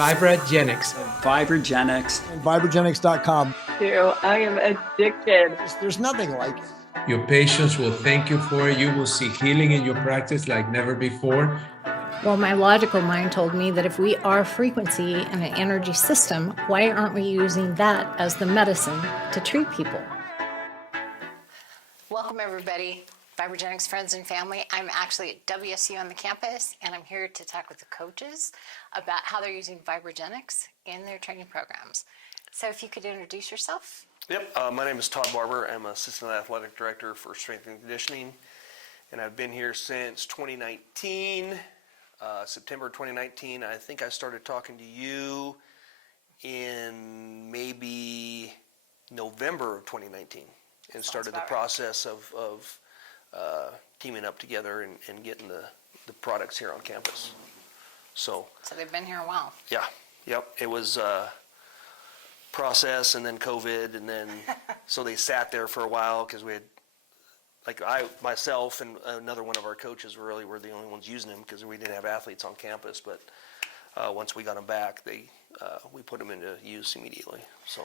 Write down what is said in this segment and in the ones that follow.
VibraGenix. VibraGenix. And VibraGenix.com. I am addicted. There's nothing like it. Your patients will thank you for it. You will see healing in your practice like never before. Well, my logical mind told me that if we are frequency and an energy system, why aren't we using that as the medicine to treat people? Welcome, everybody. VibraGenix friends and family. I'm actually at WSU on the campus, and I'm here to talk with the coaches about how they're using VibraGenix in their training programs. So if you could introduce yourself. Yep, my name is Todd Barbour. I'm Assistant Athletic Director for Strength and Conditioning, and I've been here since 2019, September 2019. I think I started talking to you in maybe November of 2019 and started the process of teaming up together and getting the products here on campus. So They've been here a while. Yeah, yep. It was process and then COVID and then so they sat there for a while because we had, like myself and another one of our coaches were the only ones using them because we didn't have athletes on campus. But once we got them back, we put them into use immediately. So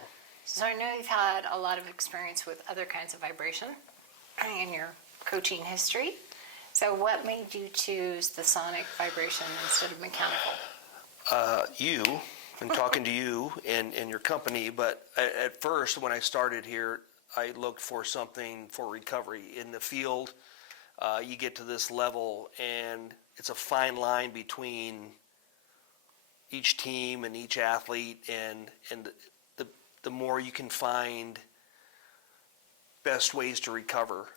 I know you've had a lot of experience with other kinds of vibration in your coaching history. So what made you choose the sonic vibration instead of mechanical? You and talking to you and your company, but at first when I started here, I looked for something for recovery. In the field, you get to this level and it's a fine line between each team and each athlete, and the more you can find best ways to recover,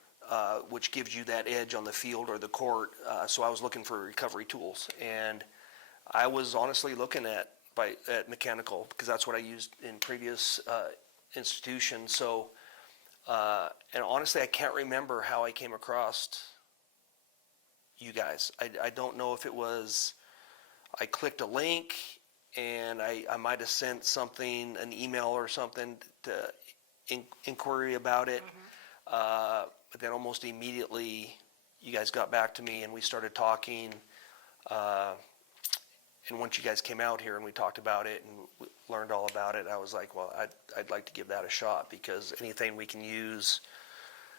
which gives you that edge on the field or the court. So I was looking for recovery tools, and I was honestly looking at mechanical because that's what I used in previous institutions. So, and honestly, I can't remember how I came across you guys. I don't know if it was I clicked a link and I might have sent something, an email or something to inquiry about it. Mm-hmm. But then almost immediately you guys got back to me and we started talking. And once you guys came out here and we talked about it and we learned all about it, I was like, well, I'd like to give that a shot because anything we can use,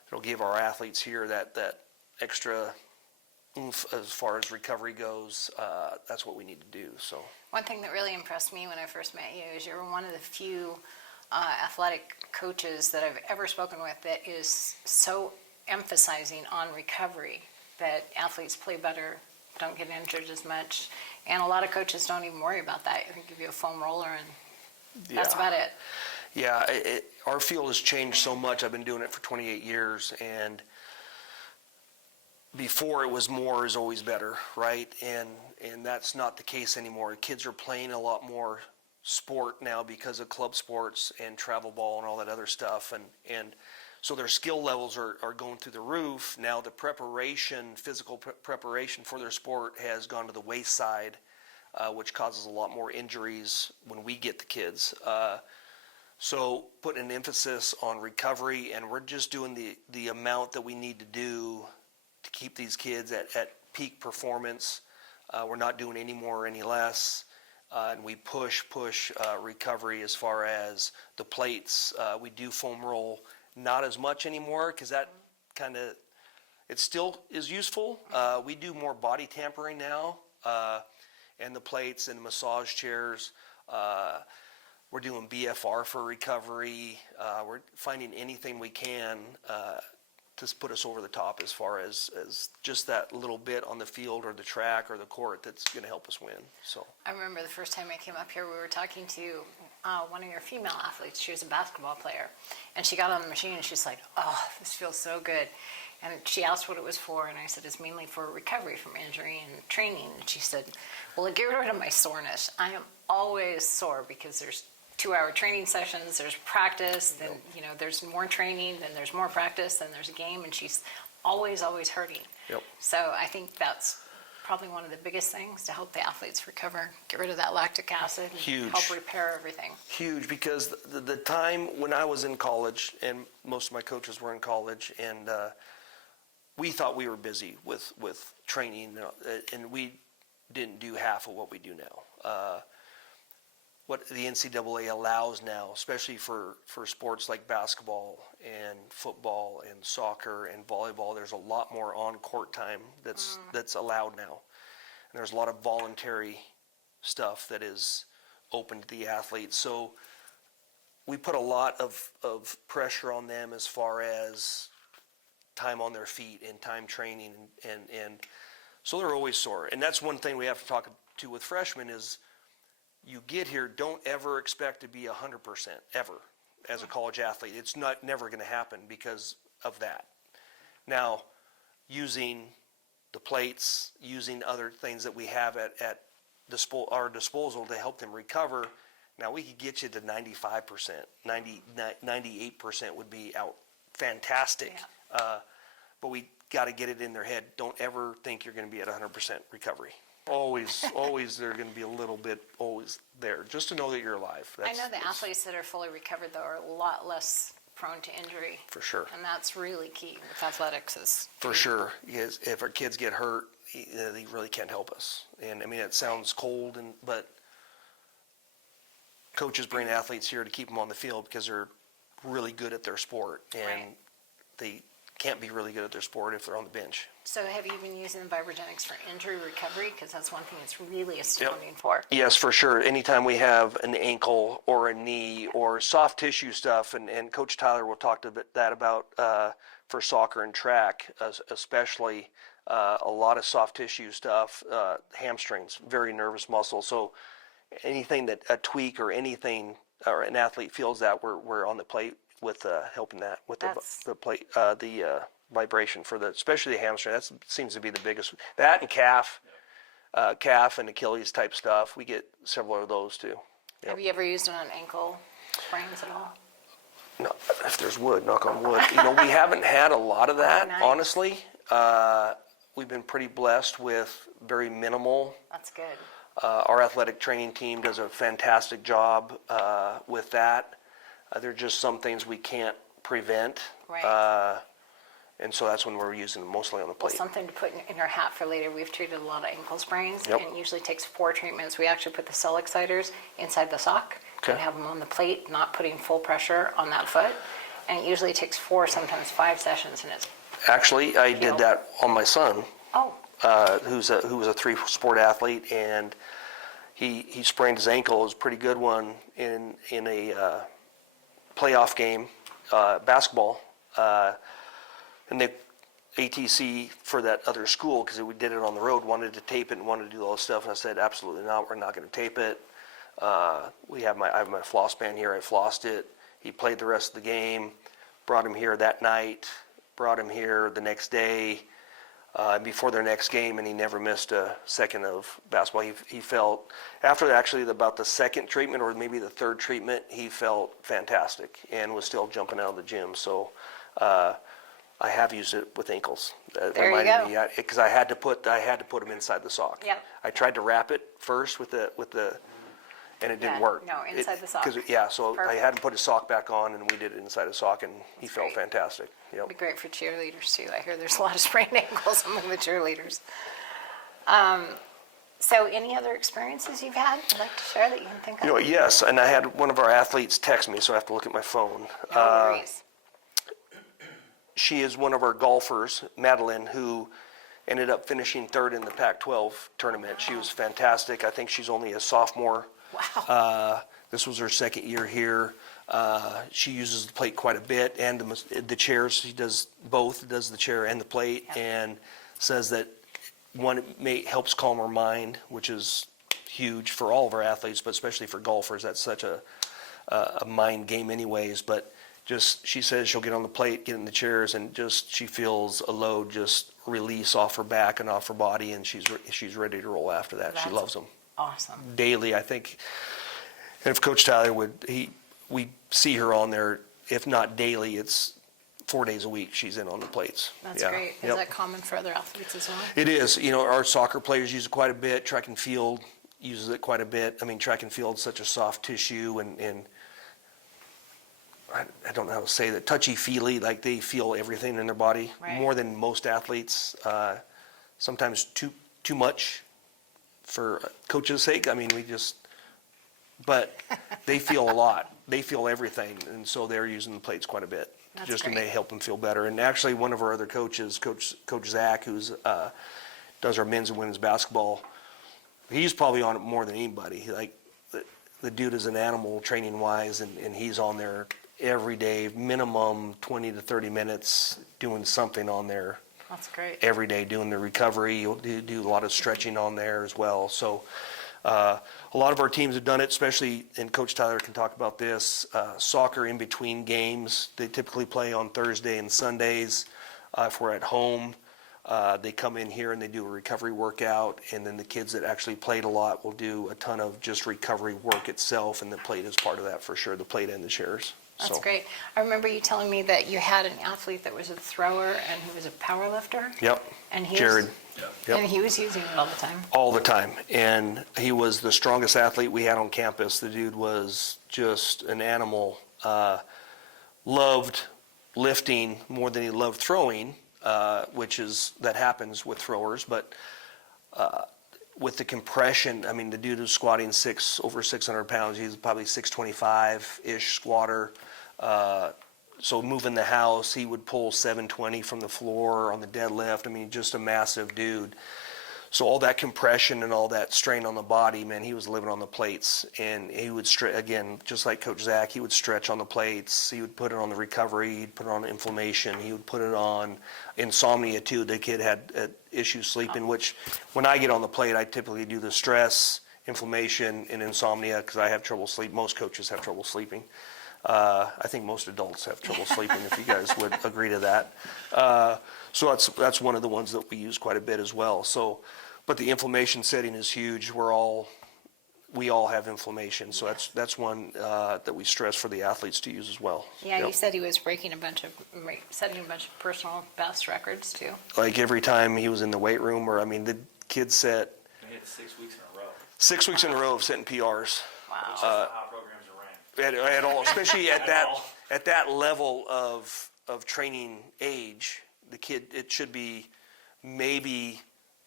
it'll give our athletes here that extra oomph as far as recovery goes. That's what we need to do. So One thing that really impressed me when I first met you is you're one of the few athletic coaches that I've ever spoken with that is so emphasizing on recovery, that athletes play better, don't get injured as much, and a lot of coaches don't even worry about that. They give you a foam roller and that's about it. Yeah, our field has changed so much. I've been doing it for 28 years, and before it was more is always better, right? And that's not the case anymore. Kids are playing a lot more sport now because of club sports and travel ball and all that other stuff, and so their skill levels are going through the roof. Now the physical preparation for their sport has gone to the wayside, which causes a lot more injuries when we get the kids. So putting an emphasis on recovery, and we're just doing the amount that we need to do to keep these kids at peak performance. We're not doing any more or any less. And we push recovery as far as the plates. We do foam roll not as much anymore because that kind of, it still is useful. We do more body tampering now, and the plates and massage chairs. We're doing BFR for recovery. We're finding anything we can to put us over the top as far as just that little bit on the field or the track or the court that's going to help us win. So I remember the first time I came up here, we were talking to one of your female athletes. She was a basketball player, and she got on the machine and she's like, "Oh, this feels so good." And she asked what it was for, and I said, "It's mainly for recovery from injury and training." And she said, "Well, it get rid of my soreness. I am always sore because there's 2-hour training sessions, there's practice, then there's more training, then there's more practice, then there's a game," and she's always hurting. Yep. So I think that's probably one of the biggest things to help the athletes recover, get rid of that lactic acid, and Huge. help repair everything. Huge, because the time when I was in college, and most of my coaches were in college, and we thought we were busy with training, and we didn't do half of what we do now. what the NCAA allows now, especially for sports like basketball and football and soccer and volleyball. There's a lot more on-court time that's allowed now. And there's a lot of voluntary stuff that is open to the athletes. So we put a lot of pressure on them as far as time on their feet and time training, and so they're always sore. And that's one thing we have to talk to with freshmen is, you get here, don't ever expect to be 100% ever as a college athlete. It's never going to happen because of that. Now, using the plates, using other things that we have at our disposal to help them recover, now we could get you to 95%, 98% would be out fantastic. Yeah. But we got to get it in their head. Don't ever think you're going to be at 100% recovery. Always they're going to be a little bit always there, just to know that you're alive. I know the athletes that are fully recovered, though, are a lot less prone to injury. For sure. And that's really key with athletics. For sure. Yes, if our kids get hurt, they really can't help us. And I mean, it sounds cold, but coaches bring athletes here to keep them on the field because they're really good at their sport, and they can't be really good at their sport if they're on the bench. So have you been using VibraGenix for injury recovery? Because that's one thing it's really astounding for. Yes, for sure. Anytime we have an ankle or a knee or soft tissue stuff, and Coach Tyler will talk to that about for soccer and track, especially a lot of soft tissue stuff, hamstrings, very nervous muscle. So anything that a tweak or anything, or an athlete feels that, we're on the plate with helping that with the plate, the vibration for especially the hamstring. That seems to be the biggest. That and calf and Achilles type stuff. We get several of those too. Yep. Have you ever used it on ankle sprains at all? No, if there's wood, knock on wood. We haven't had a lot of that, nice. honestly. We've been pretty blessed with very minimal. That's good. Our athletic training team does a fantastic job with that. There are just some things we can't prevent. Right. And so that's when we're using them mostly on the plate. Well, something to put in your hat for later. We've treated a lot of ankle sprains, Yep. and it usually takes 4 treatments. We actually put the cell exciters inside the sock Okay. and have them on the plate, not putting full pressure on that foot. And it usually takes 4, sometimes 5 sessions, and it's Actually, I did that on my son, oh, who was a 3-sport athlete, and he sprained his ankle. It was a pretty good one in a playoff game, basketball, and the ATC for that other school, because we did it on the road, wanted to tape it and wanted to do all this stuff, and I said, absolutely not, we're not going to tape it. I have my floss band here, I flossed it. He played the rest of the game, brought him here that night, brought him here the next day, before their next game, and he never missed a second of basketball. He felt, after actually about the second treatment or maybe the third treatment, he felt fantastic and was still jumping out of the gym. So I have used it with ankles. There you go. Because I had to put him inside the sock. Yep. I tried to wrap it first with the and it didn't Yeah, work. no, inside the sock. So I Perfect. had him put his sock back on, and we did it inside a sock, and he felt great. fantastic. Yep. It'd be great for cheerleaders too. I hear there's a lot of sprained ankles among the cheerleaders. So any other experiences you've had you'd like to share that you can think of? Yes, and I had one of our athletes text me, so I have to look at my phone. No worries. She is one of our golfers, Madeline, who ended up finishing 3rd in the Pac-12 tournament. She was fantastic. I think she's only a sophomore. Wow. This was her 2nd year here. She uses the plate quite a bit, and the chairs. She does both, does the chair and the plate, and says that one, it helps calm her mind, which is huge for all of our athletes, but especially for golfers. That's such a mind game anyways. But just, she says she'll get on the plate, get in the chairs, and just she feels a load just release off her back and off her body, and she's ready to roll after that. She loves them. Awesome. Daily, I think. And if Coach Tyler we see her on there, if not daily, it's 4 days a week she's in on the plates. That's great. Is that common for other athletes as well? It is. Our soccer players use it quite a bit. Track and field uses it quite a bit. I mean, track and field is such a soft tissue, and I don't know how to say that, touchy-feely, like they feel everything in their body more than most athletes. Sometimes too much for coach's sake. I mean, but they feel a lot. They feel everything, and so they're using the plates quite a bit. That's just great. to help them feel better. And actually, one of our other coaches, Coach Zach, who's does our men's and women's basketball, he's probably on it more than anybody. Like the dude is an animal training wise, and he's on there every day, minimum 20 to 30 minutes, doing something on there. That's great. Every day, doing the recovery. You'll do a lot of stretching on there as well. So a lot of our teams have done it, especially, and Coach Tyler can talk about this, soccer in between games. They typically play on Thursday and Sundays. If we're at home, they come in here and they do a recovery workout, and then the kids that actually played a lot will do a ton of just recovery work itself, and the plate is part of that for sure, the plate and the chairs. That's So, great. I remember you telling me that you had an athlete that was a thrower and who was a power lifter. Yep, And Jared. Yep. And he was using it all the time. All the time, and he was the strongest athlete we had on campus. The dude was just an animal. Loved lifting more than he loved throwing, that happens with throwers. But with the compression, I mean, the dude was squatting over 600 pounds. He's probably 625-ish squatter. So moving the house, he would pull 720 from the floor on the deadlift. I mean, just a massive dude. So all that compression and all that strain on the body, man, he was living on the plates. And he would, again, just like Coach Zach, he would stretch on the plates. He would put it on the recovery. He'd put it on inflammation. He would put it on insomnia, too. The kid had issues sleeping, which when I get on the plate, I typically do the stress, inflammation, and insomnia because I have trouble sleeping. Most coaches have trouble sleeping. I think most adults have trouble sleeping, if you guys would agree to that. So that's one of the ones that we use quite a bit as well. So, but the inflammation setting is huge. We all have inflammation, so that's one that we stress for the athletes to use as well. Yeah, Yep. you said he was setting a bunch of personal best records too. Like every time he was in the weight room, the kid set He had 6 weeks in a row. 6 weeks in a row of setting PRs. Wow. Just how programs are ranked. At all, especially at all. that level of training age, the kid, it should be maybe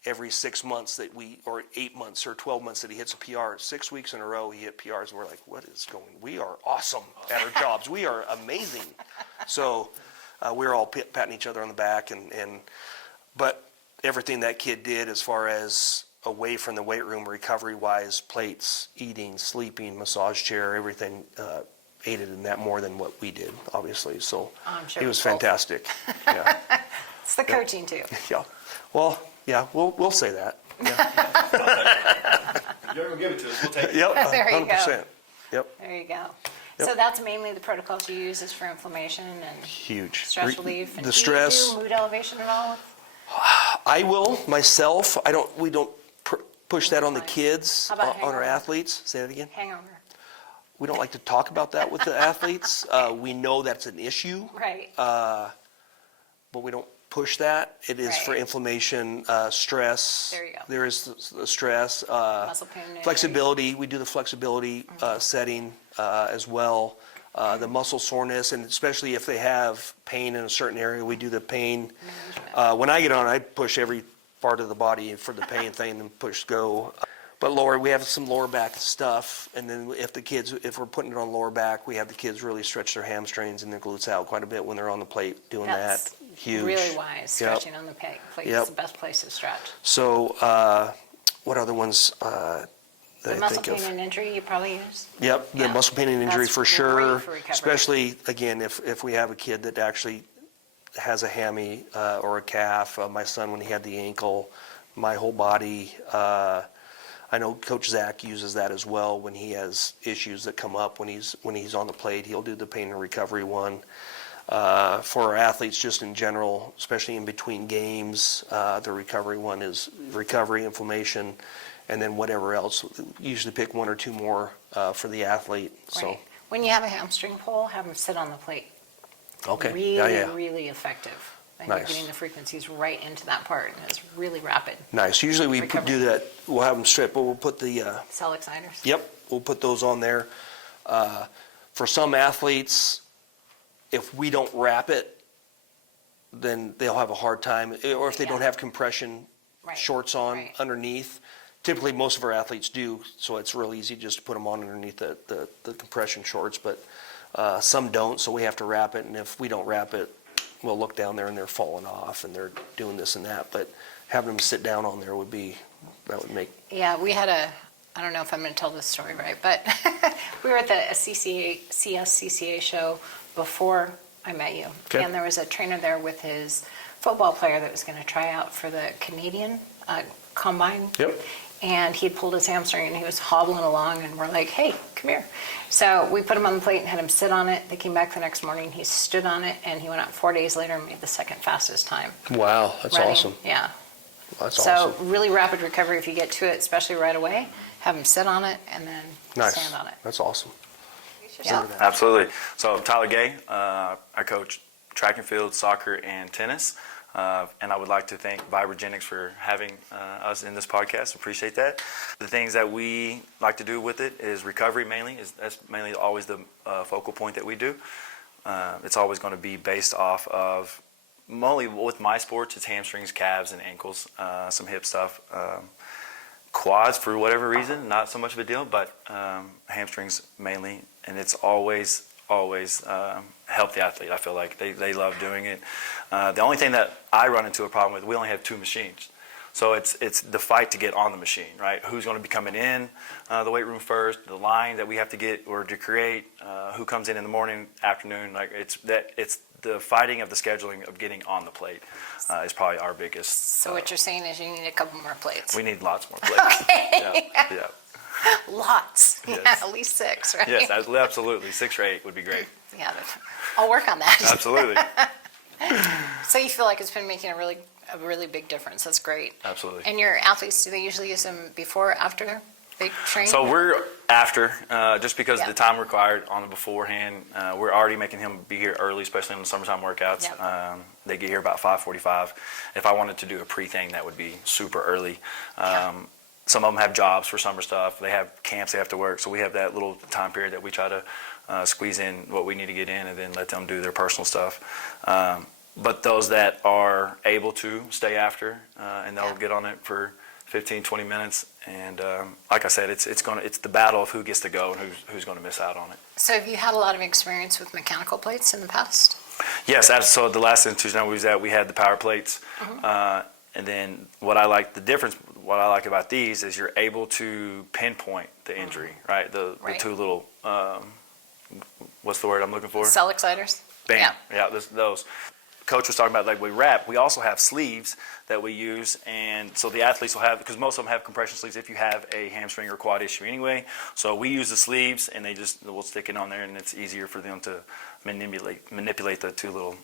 every 6 months or 8 months or 12 months that he hits a PR. 6 weeks in a row he hit PRs, and we're like, what is going? We are awesome at our jobs. We are amazing. So we're all patting each other on the back, but everything that kid did as far as away from the weight room, recovery-wise, plates, eating, sleeping, massage chair, everything aided in that more than what we did, obviously. So I'm sure he it was was both. fantastic. Yeah, It's the coaching too. yeah. Well, yeah, we'll say that. Yeah. You're going to give it to us. We'll take it. Yep, There you go. 100%. Yep, There you go. Yep. So that's mainly the protocols you use is for inflammation and huge. stress relief. And The do stress. you do mood elevation at all? I will myself. We don't push that on the kids, How about on our hangover? athletes. Say that again. Hangover. We don't like to talk about that with the athletes. We know that's an issue, Right. but we don't push that. It is for Right. inflammation, stress. There you go. There is the stress. Muscle pain. injury. Flexibility. We do the flexibility setting as well. The muscle soreness, and especially if they have pain in a certain area, we do the pain. When I get on, I push every part of the body for the pain thing and push go. But we have some lower back stuff, and then if we're putting it on lower back, we have the kids really stretch their hamstrings and their glutes out quite a bit when they're on the plate doing That's that. Huge. really wise. Stretching on the plate Yep. is the best place to stretch. So, what other ones The that I muscle think pain of? and injury you probably use. Yep, the Yeah. muscle pain and injury That's for great sure. for recovery. Especially, again, if we have a kid that actually has a hammy or a calf. My son, when he had the ankle, my whole body. I know Coach Zach uses that as well when he has issues that come up when he's on the plate. He'll do the pain and recovery one. For our athletes, just in general, especially in between games, the recovery one is recovery, inflammation, and then whatever else. Usually pick one or two more for the athlete. So, Right. When you have a hamstring pull, have them sit on the plate. okay, Really, really effective. And Nice. you're getting the frequencies right into that part, and it's really rapid. Nice. Usually we Recovery. do that. We'll have them strip, but we'll put the Cell exciters. Yep, we'll put those on there. For some athletes, if we don't wrap it, then they'll have a hard time. Or if they don't Yeah. have compression Right, shorts on right. underneath, typically most of our athletes do, so it's real easy just to put them on underneath the compression shorts, but some don't, so we have to wrap it, and if we don't wrap it, we'll look down there and they're falling off and they're doing this and that, but having them sit down on there would make... Yeah, we had I don't know if I'm going to tell this story right, but we were at the CSCCA show before I met you. Okay. And there was a trainer there with his football player that was going to try out for the Canadian combine. Yep. And he'd pulled his hamstring and he was hobbling along and we're like, hey, come here. So we put him on the plate and had him sit on it. They came back the next morning, he stood on it, and he went out 4 days later and made the second fastest time. Wow, that's running. awesome. Yeah. That's So awesome. really rapid recovery if you get to it, especially right away. Have him sit on it and then Nice. stand on it. That's awesome. Yeah. Absolutely. So Tyler Gay, I coach track and field, soccer, and tennis. And I would like to thank VibraGenix for having us in this podcast. Appreciate that. The things that we like to do with it is recovery mainly. That's mainly always the focal point that we do. It's always going to be based off of, mainly with my sports, it's hamstrings, calves, and ankles, some hip stuff. Quads, for whatever reason, not so much of a deal, but hamstrings mainly. And it's always help the athlete. I feel like they love doing it. The only thing that I run into a problem with, we only have 2 machines. So it's the fight to get on the machine, right? Who's going to be coming in the weight room first, the line that we have to get or to create, who comes in the morning, afternoon. Like it's the fighting of the scheduling of getting on the plate is probably our biggest. So what you're saying is you need a couple more plates. We need lots more plates. Okay. Yeah. Lots. Yes. Yeah, at least 6, right? Yes, absolutely. 6 or 8 would be great. Yeah, I'll work on that. Absolutely. So you feel like it's been making a really big difference. That's great. Absolutely. And your athletes, do they usually use them before or after they train? So we're after, just because Yeah. of the time required on the beforehand. We're already making him be here early, especially in the summertime workouts. Yep. They get here about 5:45. If I wanted to do a pre-thing, that would be super early. Some of them have jobs for summer stuff. They have camps they have to work. So we have that little time period that we try to squeeze in what we need to get in and then let them do their personal stuff. But those that are able to stay after, and they'll get on it for 15, 20 minutes. And like I said, it's the battle of who gets to go and who's going to miss out on it. So have you had a lot of experience with mechanical plates in the past? Yes, so the last institution we was at, we had the power plates. And then what I like about these is you're able to pinpoint the injury, right? The Right. 2 little, what's the word I'm looking for? Cell exciters? Bam. Yeah, those. Coach was talking about, like, we wrap. We also have sleeves that we use, and so the athletes will have, because most of them have compression sleeves if you have a hamstring or quad issue anyway. So we use the sleeves, and we'll stick it on there, and it's easier for them to manipulate the 2 little.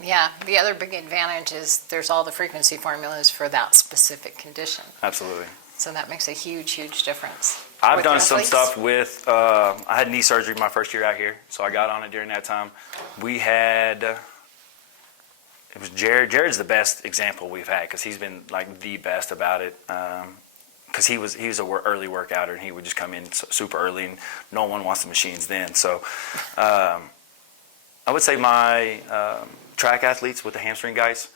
Yeah, the other big advantage is there's all the frequency formulas for that specific condition. Absolutely. So that makes a huge, huge difference. I've With done your some athletes? stuff with, I had knee surgery my first year out here, so I got on it during that time. We had, it was Jared. Jared's the best example we've had because he's been like the best about it. Because he was a early workouter and he would just come in super early and no one wants the machines then. So I would say my track athletes with the hamstring guys,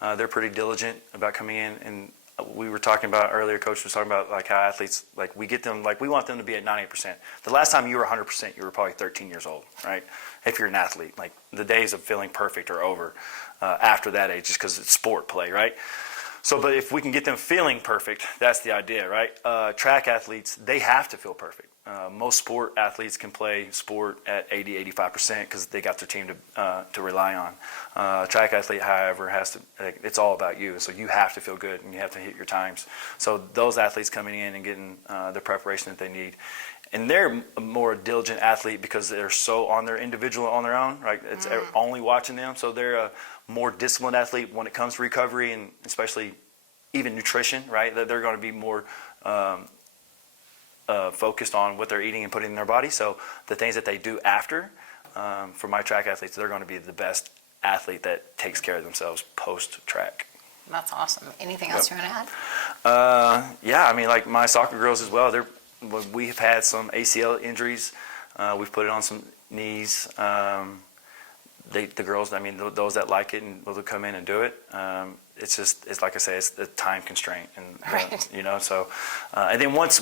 they're pretty diligent about coming in. And we were talking about earlier, Coach was talking about like how athletes, like we get them, like we want them to be at 98%. The last time you were 100%, you were probably 13 years old, right? If you're an athlete, like the days of feeling perfect are over after that age, just because it's sport play, right? So, but if we can get them feeling perfect, that's the idea, right? Track athletes, they have to feel perfect. Most sport athletes can play sport at 80, 85% because they got their team to rely on. Track athlete, however, has to, it's all about you. So you have to feel good and you have to hit your times. So those athletes coming in and getting the preparation that they need. And they're a more diligent athlete because they're so on their individual, on their own, right? It's only watching them. So they're a more disciplined athlete when it comes to recovery and especially even nutrition, right? That they're going to be more focused on what they're eating and putting in their body. So the things that they do after, for my track athletes, they're going to be the best athlete that takes care of themselves post-track. That's awesome. Anything else you want to add? Yeah, I mean, like my soccer girls as well, we've had some ACL injuries. We've put it on some knees. the girls, I mean, those that like it and will come in and do it. It's like I say, it's the time constraint, and Right. you know. So, and then once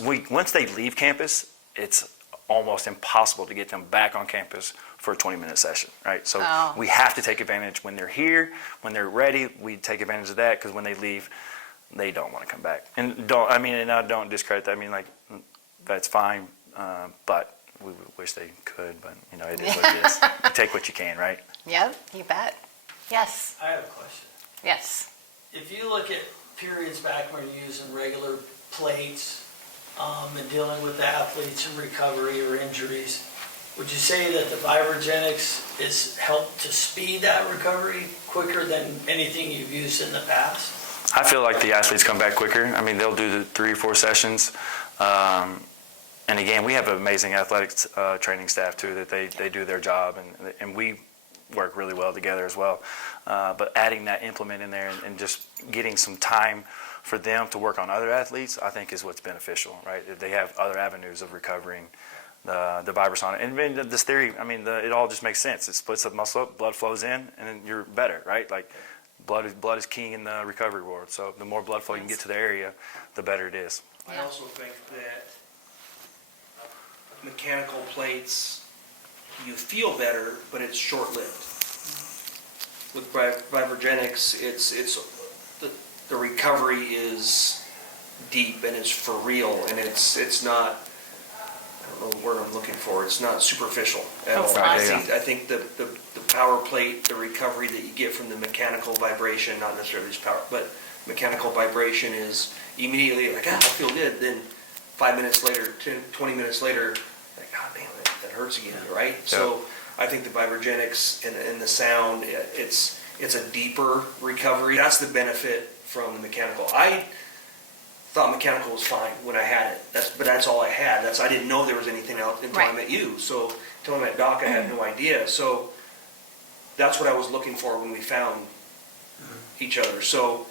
they leave campus, it's almost impossible to get them back on campus for a 20-minute session, right? So Oh. we have to take advantage when they're here, when they're ready. We take advantage of that, because when they leave, they don't want to come back. And I don't discredit that. I mean, like, that's fine, but we wish they could. But you know, it is what it is. You take what you can, right? Yep, you bet. Yes, I have a question. yes. If you look at periods back when you're using regular plates and dealing with the athletes in recovery or injuries, would you say that the VibraGenix has helped to speed that recovery quicker than anything you've used in the past? I feel like the athletes come back quicker. I mean, they'll do the 3 or 4 sessions. And again, we have an amazing athletics training staff too, that they do their job, and we work really well together as well. But adding that implement in there and just getting some time for them to work on other athletes, I think is what's beneficial, right? If they have other avenues of recovering the vibrasonic. And this theory, I mean, it all just makes sense. It splits up muscle up, blood flows in, and then you're better, right? Like, blood is king in the recovery world. So the more blood flow you can get to the area, the better it is. I also think that mechanical plates, you feel better, but it's short-lived. With VibraGenix, the recovery is deep and it's for real, and it's not, I don't know the word I'm looking for, it's not superficial at all. Right, I think the power plate, the recovery that you get from the mechanical vibration, not necessarily just power, but mechanical vibration is immediately like, I feel good. Then 5 minutes later, 20 minutes later, like, God damn, that hurts again, right? Yeah. So I think the VibraGenix and the sound, it's a deeper recovery. That's the benefit from the mechanical. I thought mechanical was fine when I had it. But that's all I had. I didn't know there was anything else until I met you. So until I met Doc, I had no idea. So that's what I was looking for when we found each other. So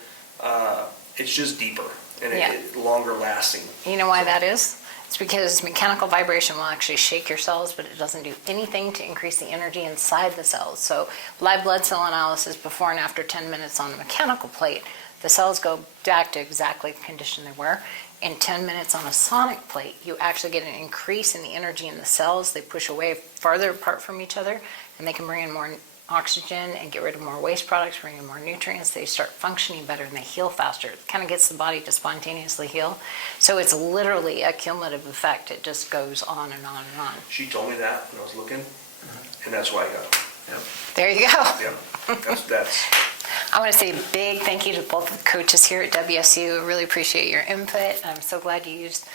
it's just deeper and longer lasting. You know why that is? It's because mechanical vibration will actually shake your cells, but it doesn't do anything to increase the energy inside the cells. So live blood cell analysis before and after 10 minutes on a mechanical plate, the cells go back to exactly the condition they were. In 10 minutes on a sonic plate, you actually get an increase in the energy in the cells. They push away farther apart from each other, and they can bring in more oxygen and get rid of more waste products, bring in more nutrients. They start functioning better and they heal faster. It kind of gets the body to spontaneously heal. So it's literally a cumulative effect. It just goes on and on and on. She told me that when I was looking, and that's why I got it. Yep. There you go. Yeah, that's I want to say a big thank you to both the coaches here at WSU. I really appreciate your input. I'm so glad you used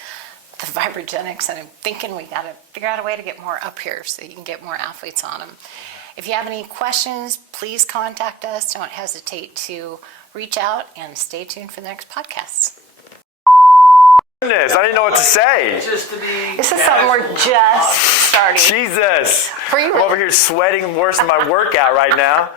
the VibraGenix, and I'm thinking we got to figure out a way to get more up here so you can get more athletes on them. If you have any questions, please contact us. Don't hesitate to reach out, and stay tuned for the next podcast. Goodness, I didn't know what to say. Just to be. This is something we're just starting. Jesus. For you, I'm over here sweating worse than my workout right now.